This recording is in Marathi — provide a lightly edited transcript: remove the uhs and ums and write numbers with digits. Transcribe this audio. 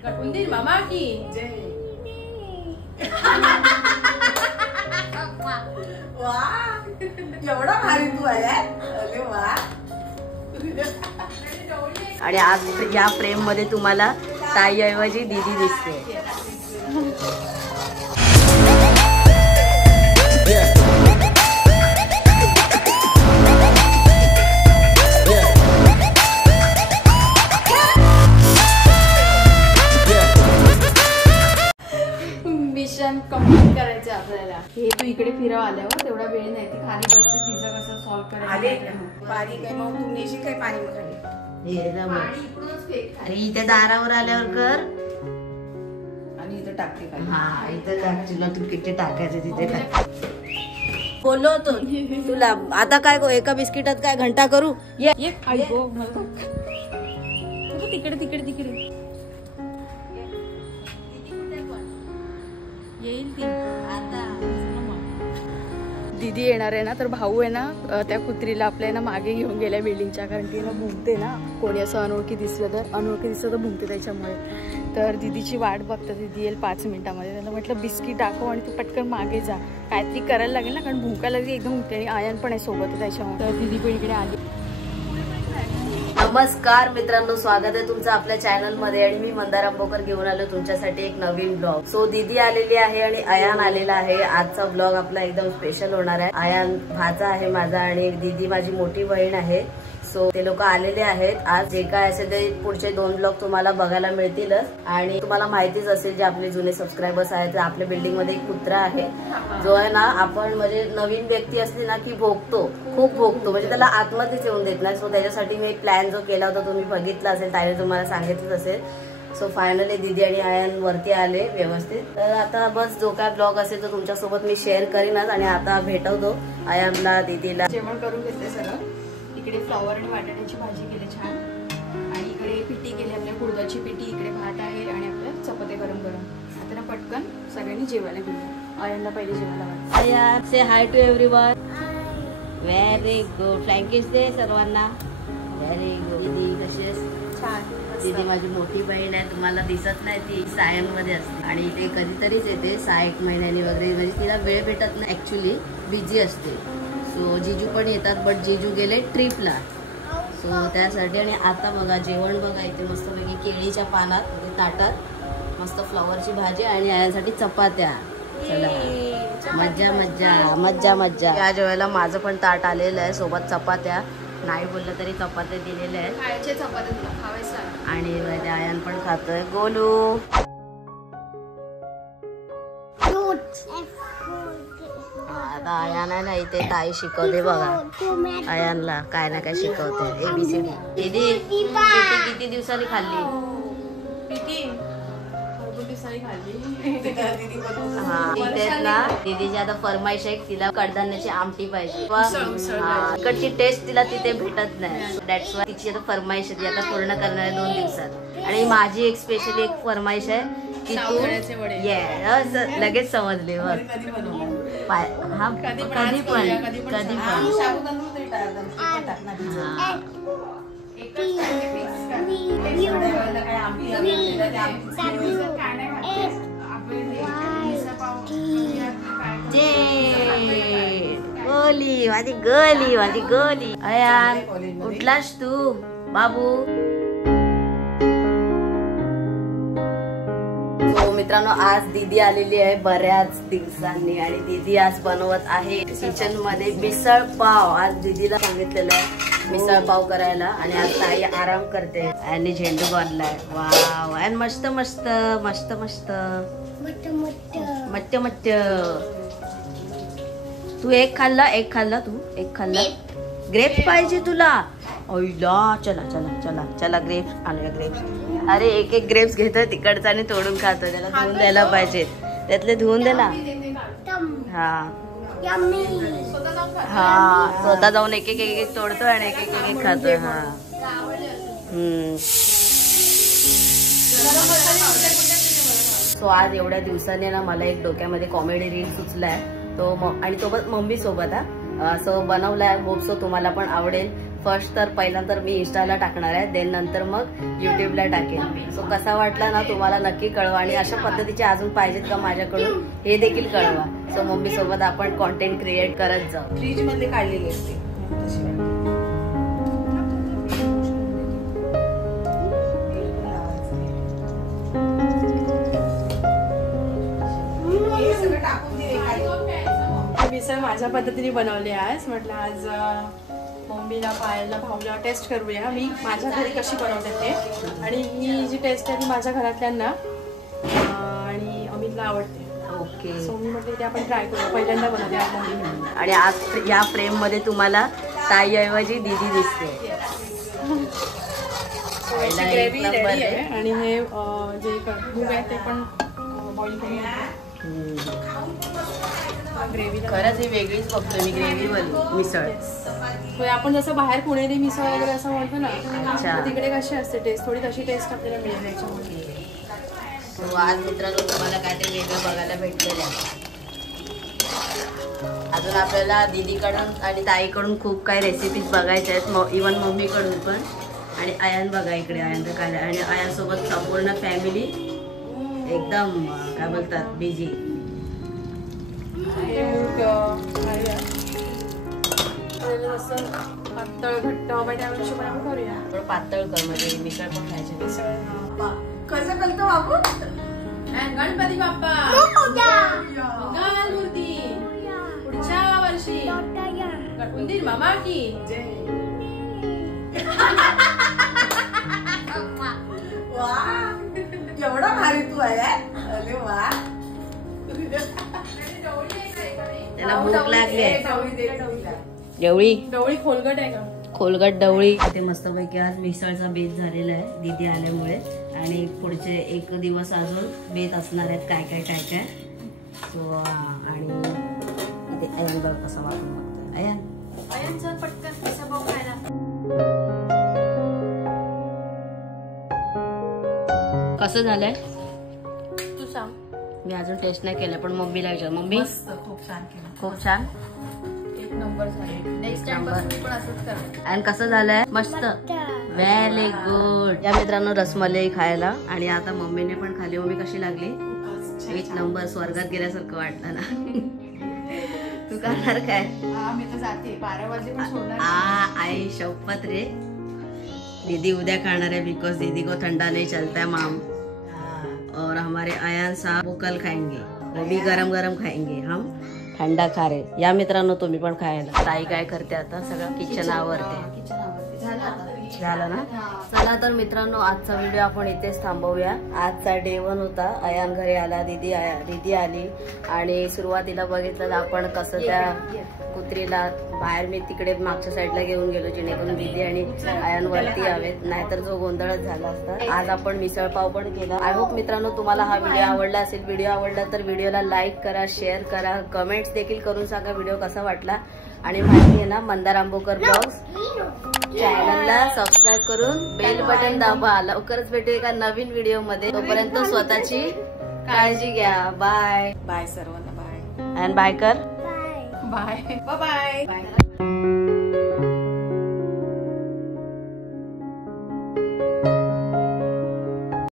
उंदीर मामा की जय. वा एवढा भारी तू आहे. अरे वा. आणि आज या फ्रेम मध्ये तुम्हाला ताई ऐवजी दीदी दिसते. मिशन कंप्लीट करायचं आपल्याला. हे तू इकडे फिरव आल्यावर तेवढा वेळ नाही, ती खाली बसते तिचं कसं सॉल्व करायचं. पाणी काय मग तू नेशी काय पाणी अरे इथे दारावर आल्यावर कर आणि इथं टाकते काय. हा इथं टाक. तुला तू किती टाकायचं तिथे टाक. बोललो होतो तुला. आता काय एका बिस्किटात काय घंटा करू. ये तिकडे तिकडे तिकडे येईल ती. आता दीदी येणार आहे ना, तर भाऊ आहे ना त्या कुत्रीला आपल्या ना मागे घेऊन गेल्या बिल्डिंगच्या. कारण की ना भुंकते ना, कोणी असं अनोळखी दिसलं तर भुंकते त्याच्यामुळे. तर दीदीची वाट बघतात. दीदी येईल 5 मिनिटामध्ये. त्याला म्हटलं बिस्किट दाखव आणि तू पटकन मागे जा. काहीतरी करायला लागेल ना, कारण भुंकायला लागली एकदम भुंकते. आणि आयन पण आहे सोबत त्याच्यामुळे. तर दीदी पण इकडे आली. नमस्कार मित्रांनो, स्वागत आहे तुमचं आपल्या चॅनल मध्ये. आणि मी मंदार अंबोकर घेऊन आलो तुमच्यासाठी एक नवीन ब्लॉग. सो दीदी आलेली आहे आणि अयान आलेला आहे. आजचा ब्लॉग आपला एकदम स्पेशल होणार आहे. अयान भाचा आहे माझा आणि दीदी माझी मोठी बहीण आहे. सो ते लोक आलेले आहेत. आज जे काय असेल ते पुढचे 2 ब्लॉग तुम्हाला बघायला मिळतीलच. आणि तुम्हाला माहितीच असेल जे आपले जुने सबस्क्रायबर्स आहेत, आपल्या बिल्डिंग मध्ये एक कुत्रा आहे जो आहे ना, आपण म्हणजे नवीन व्यक्ती असली ना की भोगतो, खूप भोगतो, म्हणजे त्याला आतमध्येच येऊन देत नाही. सो त्याच्यासाठी मी प्लॅन जो केला होता तुम्ही बघितला असेल, ताईने तुम्हाला सांगितलंच असेल. सो फायनली दीदी आणि आयन वरती आले व्यवस्थित. तर आता बस जो काय ब्लॉग असेल तो तुमच्यासोबत मी शेअर करीनच. आणि आता भेटवतो आयनला दीदीला. जेवण करून घेतले सगळं. इकडे फ्लॉवर आणि बटाट्याची भाजी केली छान. आणि इकडे पिठी केली आपल्या कुळदाची पिठी. इकडे भात आहे आणि आपल्या चपात्या गरम गरम. आता ना पटकन सगळ्यांनी जेवायला घेऊया. आयनला पहिले जेवायला वाटतं. Ayan say hi to everyone. Very good. फ्लँकिश दे सर्वांना. Very good. दीदी कशी आहेस? छान. दीदी माझी मोठी बहीण आहे. तुम्हाला दिसत नाही, ती सायनमध्ये असते आणि इथे कधीतरीच येते 6-1 महिन्यांनी वगैरे. म्हणजे तिला वेळ भेटत नाही, ऍक्च्युली बिझी असते. सो जिजू पण येतात, बट जिजू गेले ट्रिपला. सो त्यासाठी. आणि आता बघा जेवण बघा इथे मस्तपैकी केळीच्या पानात म्हणजे ताटात मस्त फ्लॉवरची भाजी आणि आयासाठी चपात्या. चला मज्जा मज्जा मज्जा मज्जा. या जेवायला माझं पण ताट आलेलं आहे, सोबत चपात्या. नाही बोललं तरी चपात्या दिलेल्या आहेत. आणि आयन पण खातोय. गोलू आता आयन आहे ना, इथे ताई शिकवते बघा आयनला काय ना काय शिकवते. ABCD. दीदी किती दिवसांनी खाल्ली? हा इथेच ना दीदीची आता फरमाईश आहे, तिला कडधान्याची आमटी पाहिजे. इकडची टेस्ट तिला तिथे भेटत नाही. दॅट्स वाय तिची आता फरमाईश आहे, ती आता पूर्ण करणार आहे 2 दिवसात. आणि माझी एक स्पेशली एक फरमाईश आहे की तू लगेच समजले बघ. हा कधी पण गोली माझी गोली माझी गोली. अयान उठलास तू बाबू? मित्रांनो आज दीदी आलेली आहे बऱ्याच दिवसांनी. आणि दीदी आज बनवत आहे किचन मध्ये मिसळ पाव. आज दीदीला सांगितलेलं आहे मिसळ पाव करायला. आणि आज ताई आराम करते आणि झेंडू बांधलाय. वाव. आणि मस्त मस्त मस्त मस्त मट्ट मट्ट. तू एक खाल्ला तू एक खाल्ला. ग्रेप्स पाहिजे तुला? ओला चला चला चला चला ग्रेप्स आणूया. ग्रेप्स. अरे एक ग्रेप्स घेतोय तिकडचा आणि तोडून खातोय. त्याला धुवून द्यायला पाहिजे. त्यातले धुवून दे ना. हा हा स्वतः जाऊन एक एक तोडतोय आणि एक एक खातोय. हा सो आज एवढ्या दिवसांनी ना मला एक डोक्यामध्ये कॉमेडी रील सुचलाय तो. आणि सोबत मम्मी सोबत असं बनवलाय. होप सो तुम्हाला पण आवडेल. फर्स्ट तर पहिल्यांदा मी इंस्टाला टाकणार आहे, देन नंतर मग युट्यूबला टाकेन. सो कसा वाटला ना तुम्हाला नक्की कळवा आणि अशा पद्धतीचे अजून पाहिजेत का माझ्याकडून हे देखील कळवा. सो मम्मी सोबत आपण कॉन्टेंट क्रिएट करत जाऊ. फ्रीज मध्ये काढलेली असते मिसळ माझ्या पद्धतीने बनवली आज. म्हटलं आज मम्मीला पायाला भाऊला टेस्ट करूया मी माझ्या घरी कशी बनवते ते, आणि ही जी टेस्ट आहे ती माझ्या घरातल्यांना आणि अमितला आवडते. ओके. सो मी म्हटलं ते आपण ट्राय करूया, पहिल्यांदा बनवते आज मम्मी म्हणून. आणि आज या फ्रेम मध्ये तुम्हाला ताई ऐवजी दीदी दिसते. ग्रेव्ही रेडी आहे आणि हे जे मूग आहे ते पण बॉईल करून ग्रेव्ही. खरंच ही वेगळीच बघतो मी ग्रेव्ही वाली मिसळ. आपण जसं बाहेर पुणेरी मिसळ वगैरे असं म्हणतो ना, अच्छा. तिकडे कशी असते टेस्ट, थोडी तशी टेस्ट आपल्याला मिळेल याच्यामध्ये. So, आज मित्रांनो तुम्हाला काहीतरी वेगळं बघायला भेटलेलं आहे. अजून आपल्याला दीदीकडून आणि ताईकडून खूप काही रेसिपीज बघायच्या आहेत, इवन मम्मीकडून पण. आणि आयान बघा इकडे, आयान तर काय, आणि आयासोबत संपूर्ण फॅमिली एकदम काय बोलतात बिझी. पातळ घट्ट करूया, थोडं पातळ कर म्हणजे मिसळ पण खायची. कसं करतो बापू? गणपती बाप्पा मूर्ती पुढच्या वर्षी उंदीर मामा की एवढा भारी तू आहे. अरे वा. त्याला भूक लागली आहे. डवळी खोलगट आहे का? खोलगट डवळी. ते मस्तपैकी आज मिसळचा बेत झालेला आहे दीदी आल्यामुळे, आणि पुढचे एक दिवस अजून बेत असणार आहेत काय काय काय काय. सो आणि इथे अयान बघ कसा वाटून बघतोय. अयानचं पटकन कसा भाऊ खायला. कसं झालंय तू सांग. मी अजून टेस्ट नाही केलं, पण मम्मीला विचार. मम्मी खूप छान केलं. खूप छान, एक नंबर झाले. नेक्स्ट टाइम पासून मी पण असंच करा. आणि कसं झालंय? मस्त, व्हेरी गुड. या मित्रांनो रसमलाई खायला, आणि आता मम्मीने पण खाली. मम्मी कशी लागली? एक नंबर, स्वर्गात गेल्यासारखं वाटलं ना. तू करणार काय? मी तर जाते 12 वाजे पण सोडणार. आई शपथ रे. दीदी उद्या खाणार है, बिकॉज दीदी को ठंडा नहीं चलता है माम. और हमारे आयान साहब वो कल खाएंगे, वो भी गरम गरम खाएंगे, हम ठंडा खा रहे. या मित्रांनो तुम्ही पण खायला. ताई काय करते आता? सगळं किचन आवरते. झालं ना. चला तर मित्रांनो आजचा व्हिडिओ आपण इथेच थांबवूया. आजचा डे 1 होता. अयान घरी आला, दीदी आली, आणि सुरुवातीला बघितलं आपण कसं त्या कुत्रीला बाहेर मी तिकडे मागच्या साईडला घेऊन गेलो, जेणेकरून दीदी आणि अयान वरती यावेत, नाहीतर जो गोंधळच झाला असता. आज आपण मिसळपाव पण केला. आय होप मित्रांनो तुम्हाला हा व्हिडिओ आवडला असेल. व्हिडिओ आवडला तर व्हिडिओला लाईक करा, शेअर करा, कमेंट्स देखील करून सांगा व्हिडिओ कसा वाटला. आणि माहिती आहे ना, मंदार आंबोकर ब्लॉग्स चॅनलला सबस्क्राईब करून बेल बटन दाबा. लवकरच भेटू एका नवीन व्हिडिओ मध्ये. तोपर्यंत स्वतःची काळजी घ्या. बाय बाय सर्वांना. बाय. अँड बाय कर. Bye bye bye.